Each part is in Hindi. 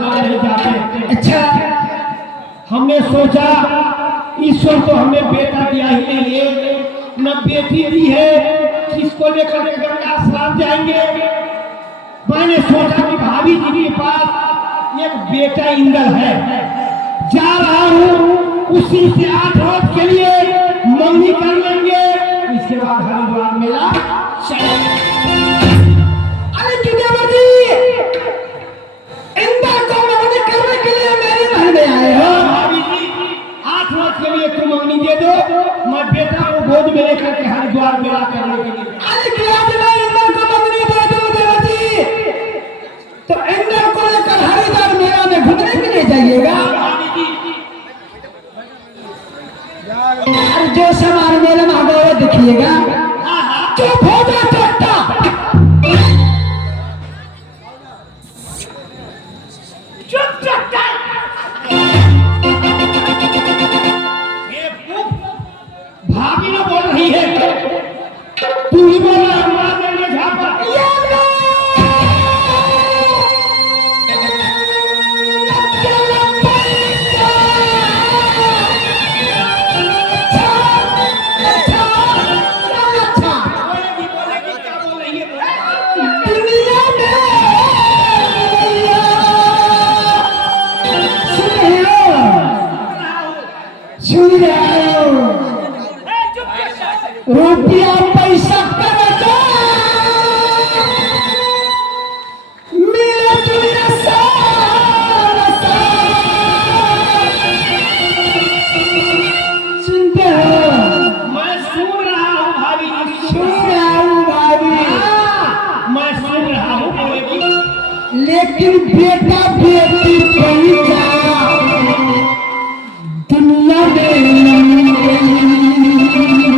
ससुराल नहीं जाते। अच्छा, हमने सोचा ईश्वर तो हमें बेटा दिया ही नहीं है, न बेटी दी है, किसको लेकर के गंगा स्नान जाएंगे। मैंने सोचा कि भाभी जी के पास एक बेटा इंदल है, जा रहा हूँ उसी से 8 रोज के लिए मंगनी कर लेंगे, इसके बाद हरिद्वार मेला चलेगा। अरे जुनेवा जी, इंदर को मंगनी करने के लिए मेरे महल में आए हो? भाभी जी 8 रोज के लिए तुम मंगनी दे दो, मैं बेटा को गोद में लेकर के हरिद्वार मेला करने के लिए। अरे क्या मैं इंदर को मंगनी दे दूं देवा जी, तो इंदर को लेकर हरिद्वार मेला में घूमने के लिए जाइएगा? अरे जो सामान मेले में आगे वो दिखिएगा। चुप हो जा चट्टा। चुप चट्टा। ये भाभी ना बोल रही है, तू ही बोल रहा है। रुपया पैसा कमाता मेरा दुनिया सारा सुनते हो? मैं सुन रहा हूँ भाभी, सुन रहा हूँ भाभी, मैं सुन रहा हूँ बोलेगी। लेकिन बेटा बेटी बन जा दुनिया में बेटा नहीं मिल रहा है।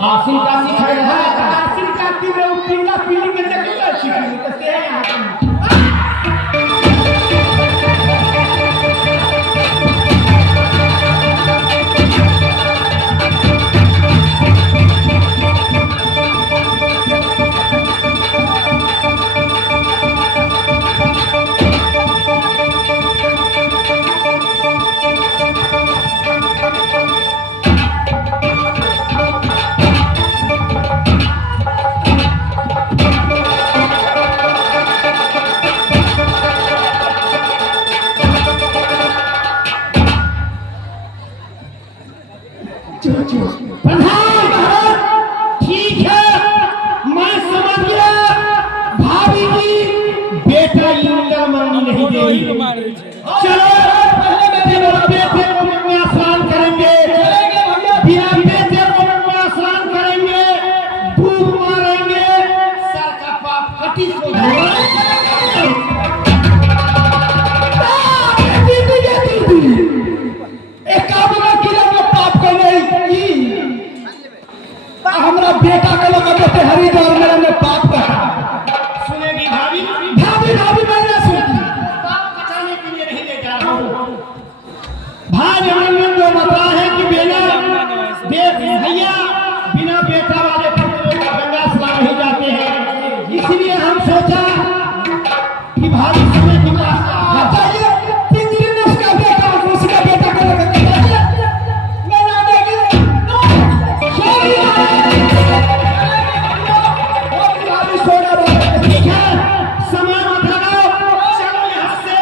आसिन का सिखाया है आसिन काटी में वो पीला पीली के जगह छिपी कैसे है यहाँ पे प्रधान ठीक है मैं समझ गया भाभी की बेटा इंद्र मंगनी नहीं देगी चलो बेटे को में स्नान करेंगे बिना बेटे को में स्नान करेंगे डूब मारेंगे सर का पाप कटी हो जाएगा हमरा बेटा के लगा देते हरिद्वार मेरे में पाप का सुनेगी भाभी भाभी भाभी मैंने सुनी पाप बचाने के लिए नहीं ले जा रहा हूँ भाई हमने जो बताया है कि भैया बिना बेटा वाले पुत्र गंगा स्नान नहीं जाते हैं इसलिए हम सोचा कि भाभी समय के पास चाहिए 3 दिन में उसका बेटा को लगा मैं ना देगी ठीक है समय मत लगाओ चलो यहाँ से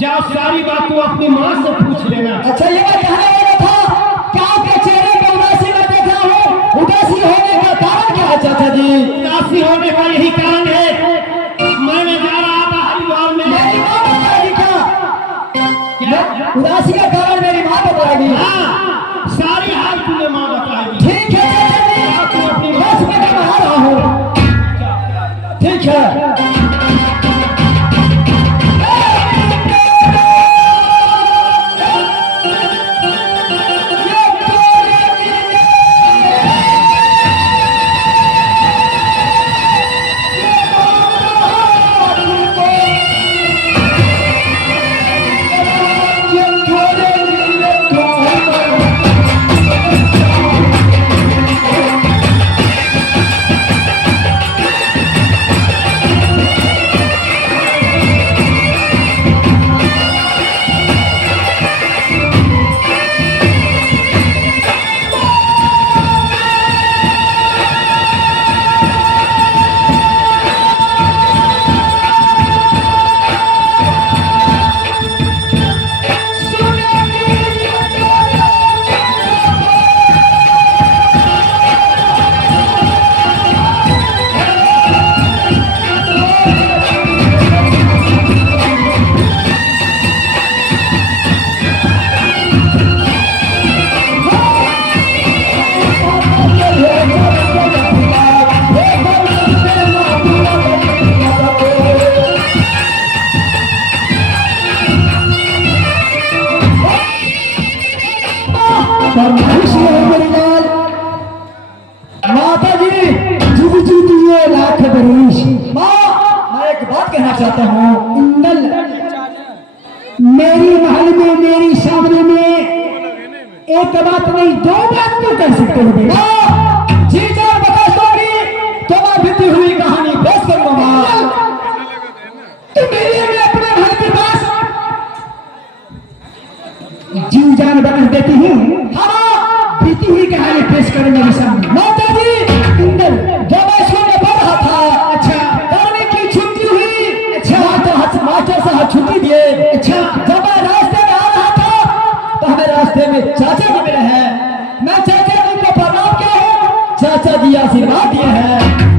जाओ सारी बात तू अपनी माँ से पूछ लेना। अच्छा ये मैं कहने लगा था क्या आपके चेहरे पर उदासी में देखा हो, उदासी होने का कारण क्या है चाचा जी? उदासी होने का यही कारण है, मैंने जा रहा था हरिद्वार में। मेरी माँ बताएगी क्या? उदासी का कारण मेरी माँ बताएगी। हाँ, सारी हाल तुझे माँ बताएगी। ठीक है चाचा जी, अपनी माँ से मैं आ रहा हूँ। ठीक है। चाहता हूँ। इंदल, मेरी महल में मेरी सामने में एक बात नहीं 2 बात तो कर सकते हो बेटा। जी जान बता दोगी तो मैं बीती हुई कहानी पेश करूंगा। तो मेरे में अपने घर के पास जी जान बता देती हूँ। हाँ, बीती हुई कहानी पेश करूंगा मेरे सामने। माता जी, इंदल जब मैं स्कूल में पढ़ रहा था, अच्छा, पढ़ने की छुट्टी हुई, अच्छा, मास्टर साहब छुट्टी दिए, अच्छा, जब मैं रास्ते में आ रहा था तो हमें रास्ते में चाचा जी मिले हैं। मैं चाचा जी को प्रणाम किया हूँ, चाचा जी आशीर्वाद दिए हैं।